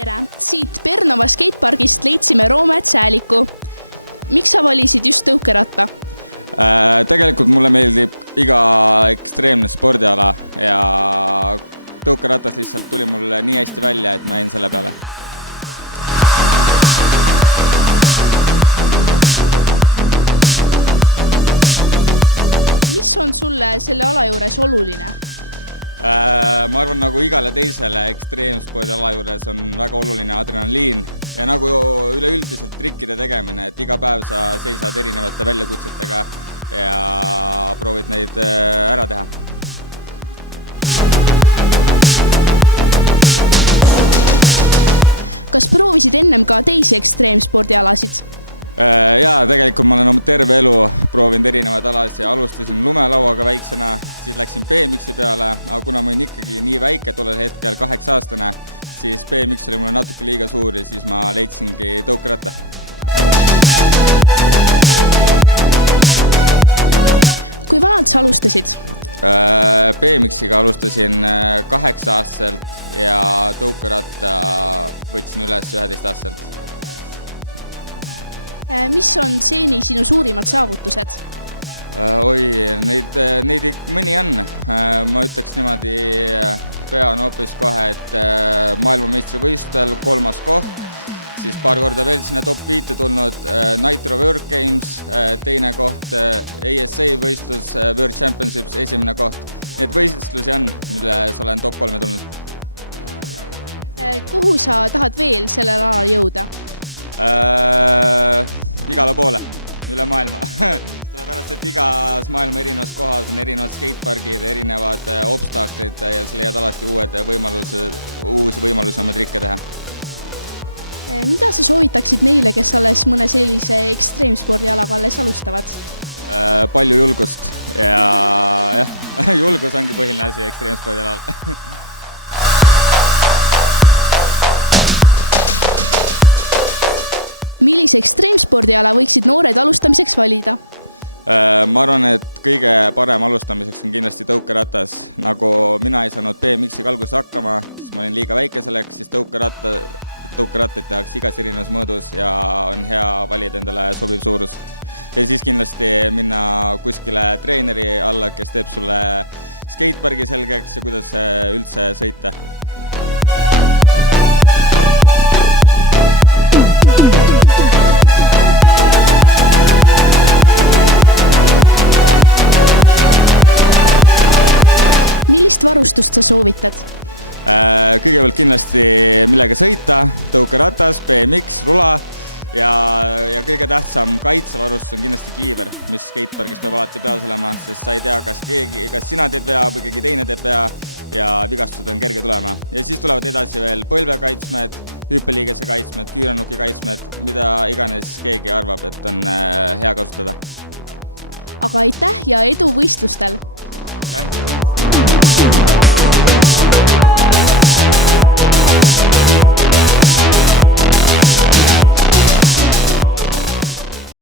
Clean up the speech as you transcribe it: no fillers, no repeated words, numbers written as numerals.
Tere! Siit Pernova skatepargist leidsime Roomet Sääliku. Miks sa valisid just tõukeratta? Tegelikult mulle meeldib iga ekstreemne spordiala ja tõukeratas lihtsalt tuli mulle nii hästi välja, et ma jäin selle peale. Mis on sulle selle ala juures oluline? Ma arvan, nagu igale teisele ekstreemspordi ala juures on väga oluline adrenaliin ja nagu üleüldiselt trikkide tegemine, et iga päev sa seisad erinevate väljakutsetega ja proovid neid ära teha. Kas proovisid ennem ka teisi ekstreemspordialasid? Jaa, tegelikult ma olen oma terve elu proovinud erinevaid alasid ja alustasin lumelauaga väiksena, siis läksin BMX-i peale, aga kuna ma olin ikkagi nii väike tollel hetkel, 8-aastane, siis BMX oli mulle natuke liiga suur ja siis ma leidsingi tõukeratta. Kui vanad sa alustasid? BMX-iga alustasin 8-aastaselt ja tõukeratta võtsin üles 11-aastaselt. Mis on seeni sinu suurimad saavutused? Neid mõni on. Ma ütleks niimoodi, pean hoopis kohe, et maailmameistrivõistlustel 3. koht, siis paar korda veel sinna top 5 tulnud Nitro World Games, 2. koht, ASA võistlus World Championships, 1. koht. Need võistlusi on, milles olen top 3 tulnud. Kuhu sa tahad veel sellel alal jõuda? Igale poole, üle maailma. Sellepärast, et igas maailma erinevas kohas on erinevad skatepargid, erinevad obstaklid ja sa leiad alati uusi võimalusi oma trikke teha. Mida sa soovitaksid neile, kes alles mõne sellise ekstreemspordialaga alles alustavad? Palju julgust ja julgus ongi põhiline asi ekstreemspordialal. Millise ekstreemspordiala võiksid noored alustamiseks valida? Ma arvan, et kõige parem alustamiseks on kindlasti tõukeratas. Nagu mina ei saanud BMX-iga alguses hakkama, siis ma olin liiga väike selleks, siis tõukerattaid tehakse igas erinevas mõõdus ja on hea valida endale sobiv suurus. Ja siis kindlasti minna kuskile treeneri alla, kes teeb sulle skatepargi selgeks ja kuidas üldse sõita. Millist varustust sa soovitad? Kõigepealt kindlasti millega sõita, tõukeratas, BMX, rula ja kõige tähtsam kaitsevarustus on kindlasti kiiver, mis skatepargis peab alati peas olema, sest sa ei tea, kas sina teed vea või keegi teine teeb vea ja vigastused on kerge tulema. Ja siis tulevad edasi veel põlvekaitsmed, hüppeliigese kaitsmed, küüranuki kaitsmed, mida iganes keegi arvab, et on hea kasutada. Aga aitäh ja edu võistlustel! Tänan!